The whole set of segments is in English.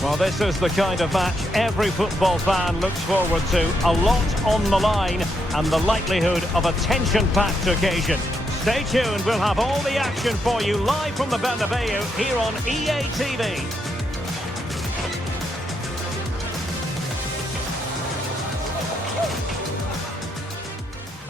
Well, this is the kind of match every football fan looks forward to. A lot on the line and the likelihood of a tension-packed occasion. Stay tuned, we'll have all the action for you live from the Bernabéu here on EA TV.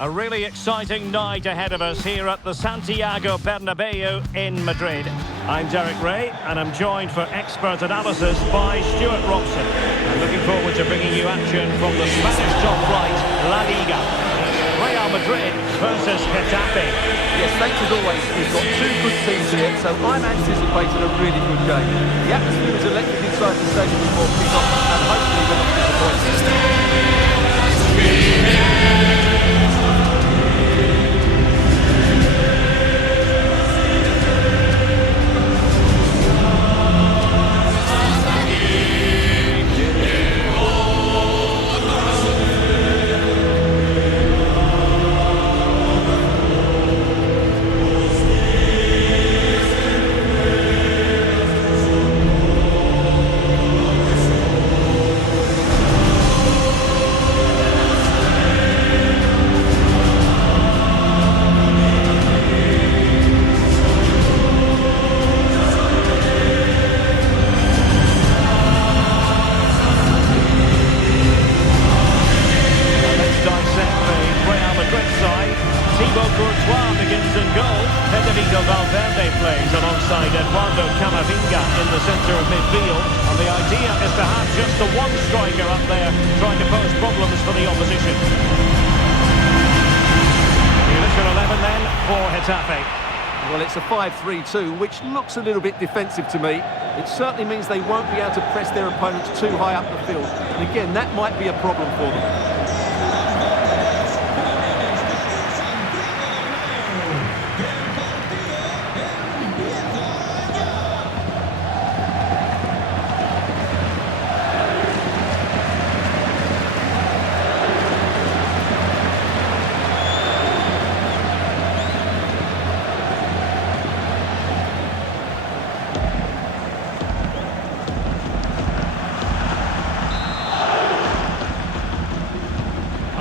A really exciting night ahead of us here at the Santiago Bernabéu in Madrid. I'm Derek Ray, and I'm joined for expert analysis by Stuart Robson. I'm looking forward to bringing you action from the Spanish top flight, LaLiga. Real Madrid versus Getafe. Yes, thanks as always. We've got two good teams here, so I'm anticipating a really good game. The atmosphere is electric inside the stadium before kick-off, and hopefully we're not disappointed. Plays alongside Camavinga in the centre of midfield, and the idea is to have just the one striker up there trying to pose problems for the opposition. The initial 11 then for Getafe. Well, it's a 5-3-2, which looks a little bit defensive to me. It certainly means they won't be able to press their opponents too high up the field, and again, that might be a problem for them.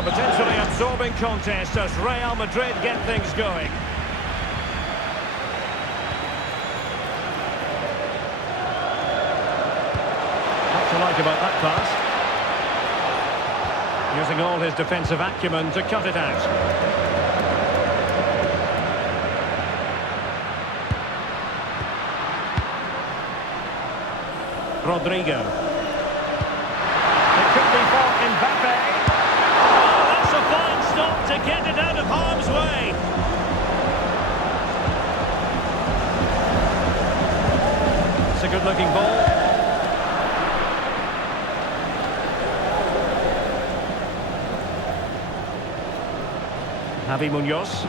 Potentially absorbing contest as Real Madrid get things going. What to like about that pass? Using all his defensive acumen to cut it out. Rodrigo. It could be for Mbappe. To get it out of harm's way. It's a good-looking ball. Javi Munoz.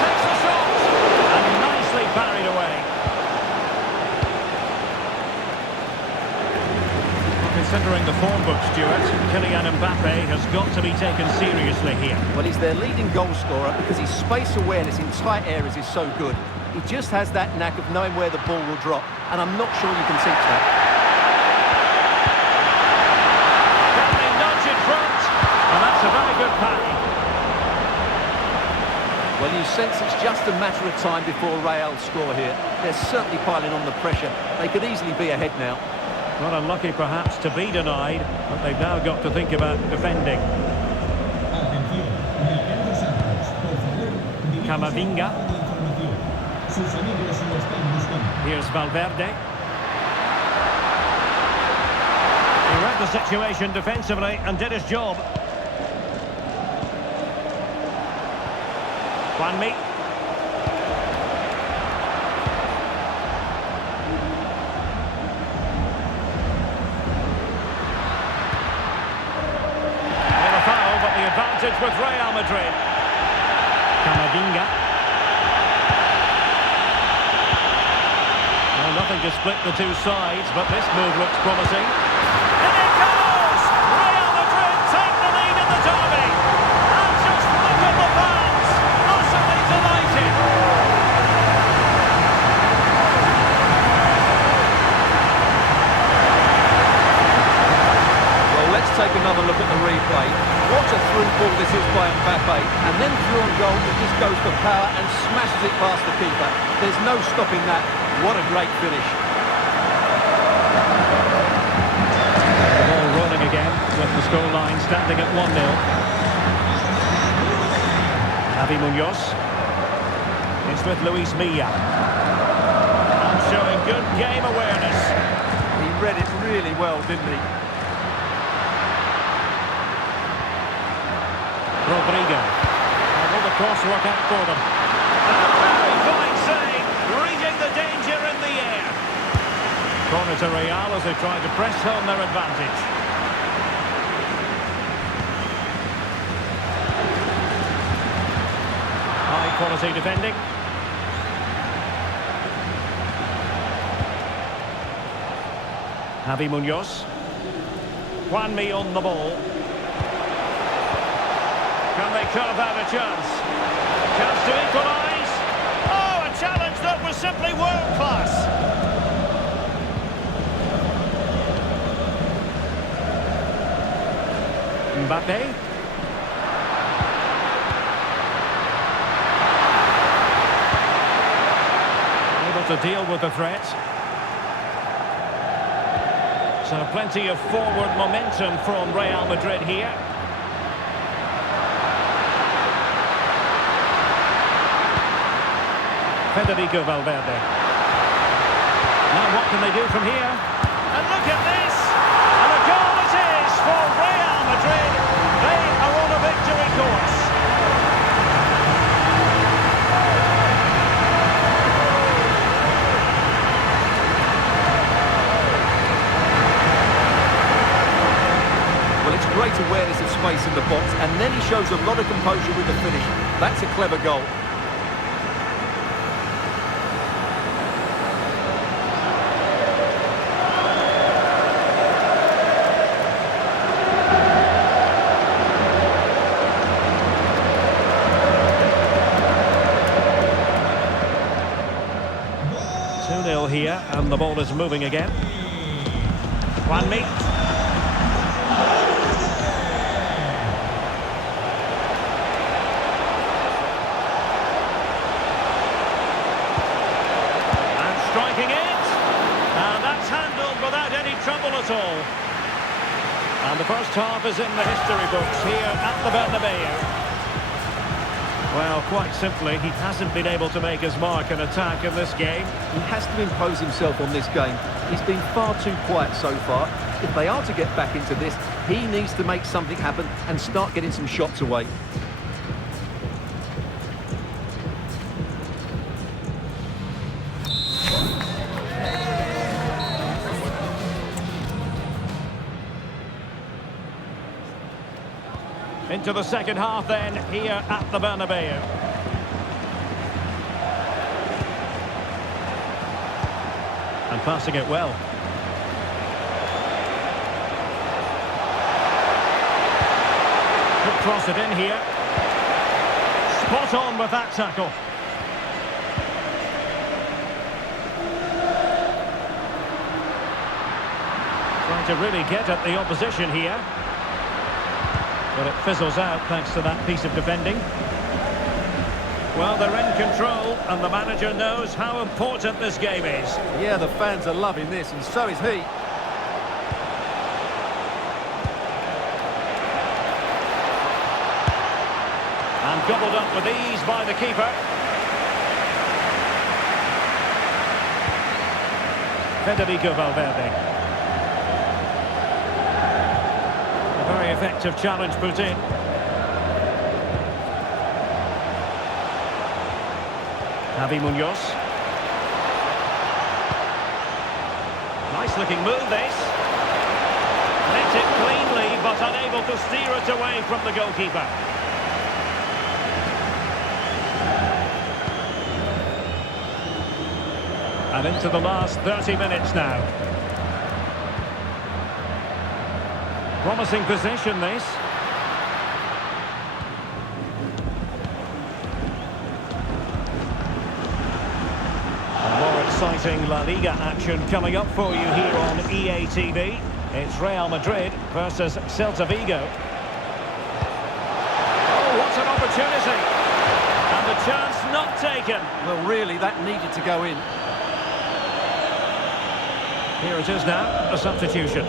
Takes the shot and nicely parried away. Considering the form book, Stuart, Kylian Mbappe has got to be taken seriously here. Well, he's their leading goal scorer because his space awareness in tight areas is so good. He just has that knack of knowing where the ball will drop, and I'm not sure you can teach that. Can they nudge in front? And that's a very good pass. Well, you sense it's just a matter of time before Real score here. They're certainly piling on the pressure. They could easily be ahead now. Not unlucky perhaps to be denied, but they've now got to think about defending. Camavinga. Here's Valverde. He read the situation defensively and did his job. Juanmi. Advantage with Real Madrid. Camavinga. Well, nothing to split the two sides, but this move looks promising. And it goes! Real Madrid take the lead in the derby. And just look at the fans, utterly delighted. goal that just goes for power and smashes it past the keeper. There's no stopping that. What a great finish. The ball rolling again with the scoreline standing at 1-0. Javi Munoz. It's with Luis Milla. And showing good game awareness. He read it really well, didn't he? Rodrigo. And will the cross work out for them? A very fine save, reading the danger in the air. Corner to Real as they try to press home their advantage. High quality defending. Javi Munoz. Juanmi on the ball. Can they carve out a chance? Chance to equalise. Oh, a challenge that was simply world class. Mbappe. Able to deal with the threat. So plenty of forward momentum from Real Madrid here. Federico Valverde. Now what can they do from here? And look at this! And a goal it is for Real Madrid. They are on a victory course. Well, it's great awareness of space in the box, and then he shows a lot of composure with the finish. That's a clever goal. Here, and the ball is moving again. Juanmi. And striking it. And that's handled without any trouble at all. And the first half is in the history books here at the Bernabéu. Well, quite simply, he hasn't been able to make his mark and attack in this game. He has to impose himself on this game. He's been far too quiet so far. If they are to get back into this, he needs to make something happen and start getting some shots away. Into the second half then, here at the Bernabéu. And passing it well. Could cross it in here. Spot on with that tackle. Trying to really get at the opposition here. But it fizzles out thanks to that piece of defending. Well, they're in control, and the manager knows how important this game is. Yeah, the fans are loving this, and so is he. And gobbled up with ease by the keeper. Federico Valverde. Very effective challenge put in. Javi Munoz. Nice looking move this. Met it cleanly but unable to steer it away from the goalkeeper. And into the last 30 minutes now. Promising possession, this. More exciting La Liga action coming up for you here on EA TV. It's Real Madrid versus Celta Vigo. Oh, what an opportunity! taken. Well, really, that needed to go in. Here it is now, a substitution.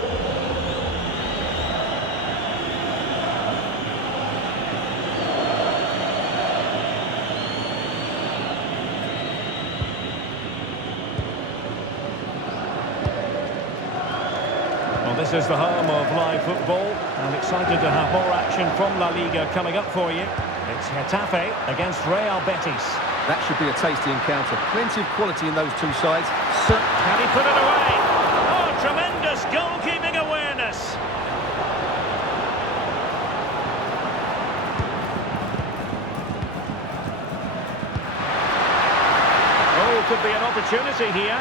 Well, this is the home of live football. I'm excited to have more action from La Liga coming up for you. It's Getafe against Real Betis. That should be a tasty encounter. Plenty of quality in those two sides. Can he put it away? Oh, tremendous goalkeeping awareness. Oh, could be an opportunity here.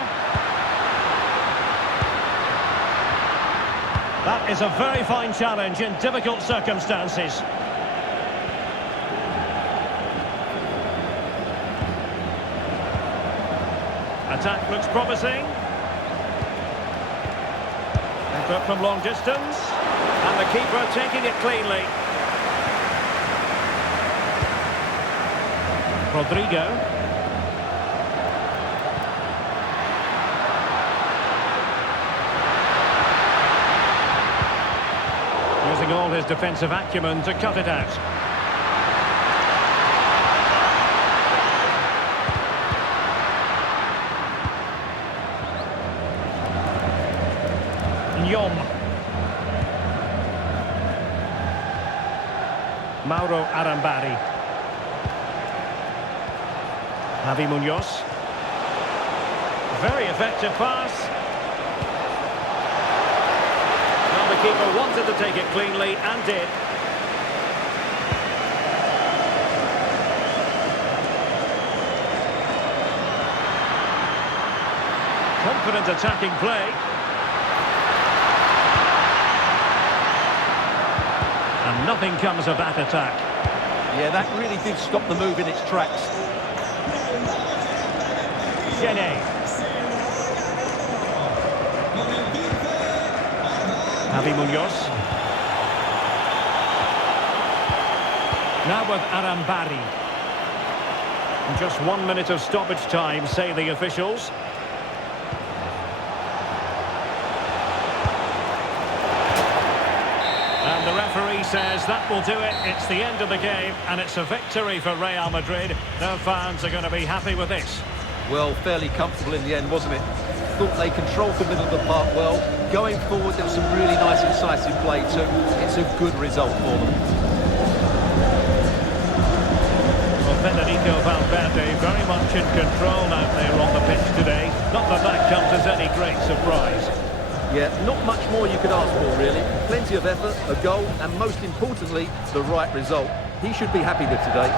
That is a very fine challenge in difficult circumstances. Attack looks promising. Effort from long distance. And the keeper taking it cleanly. Rodrigo. Using all his defensive acumen to cut it out. Yom. Mauro Arambari. Javi Munoz. Very effective pass. Well, the keeper wanted to take it cleanly and did. Confident attacking play. And nothing comes of that attack. Yeah, that really did stop the move in its tracks. Gene. Javi Munoz. Now with Arambari. Just 1 minute of stoppage time, say the officials. And the referee says that will do it. It's the end of the game, and it's a victory for Real Madrid. Their fans are going to be happy with this. Well, fairly comfortable in the end, wasn't it? Thought they controlled the middle of the park well. Going forward, there was some really nice, incisive play too. It's a good result for them. Well, Federico Valverde very much in control out there on the pitch today. Not that that comes as any great surprise. Yeah, not much more you could ask for, really. Plenty of effort, a goal, and most importantly, the right result. He should be happy with today.